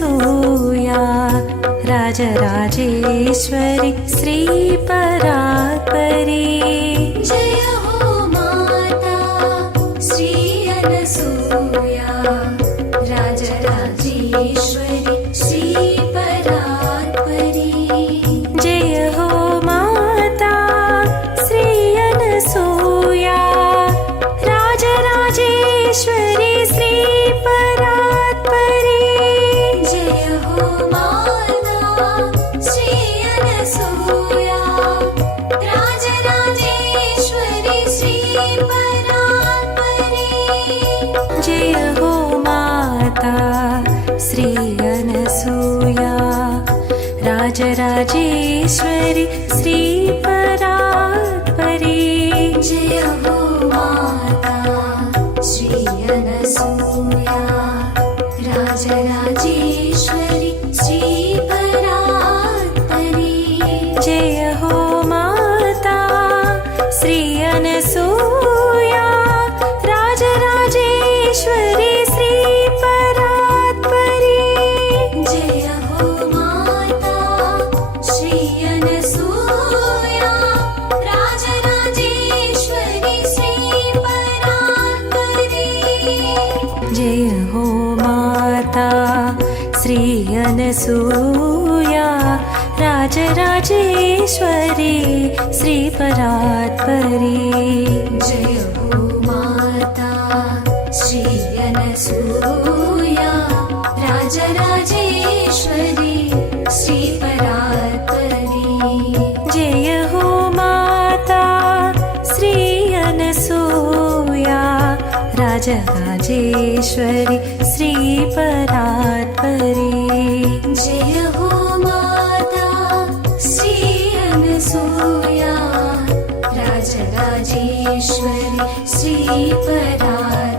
श्रीयनसूया राजराजेश्वरि श्रीपरात्परी जय हो माता श्रीयनसूया राजराजेश्वरि श्रीपरात्परी जय हो माता श्रीयनसूया राजराजेश्वरि श्रीपरात्परी जय हो माता श्रीयनसूया राजराजेश्वरि श्रीपरात्परी जय हो माता श्रीयनसूया राजराजेश्वरि श्रीपरात्परी जय हो माता श्रीयनसूया राजराजेश्वरि श्रीपरात्परी जय हो माता श्रीयनसूया राजराजेश्वरि श्रीपरात्परी जय हो माता श्रीयनसूया राजराजेश्वरि श्रीपरात्परी जय हो माता श्रीयनसूया राजराजेश्वरि श्रीपरात्परी जय हो माता श्रीयनसूया राजराजेश्वरि श्रीपरात्परी जय हो माता श्रीयनसूया राजराजेश्वरि श्रीपरात्परी जय हो माता श्रीयनसूया राजराजेश्वरि श्रीपरात्परी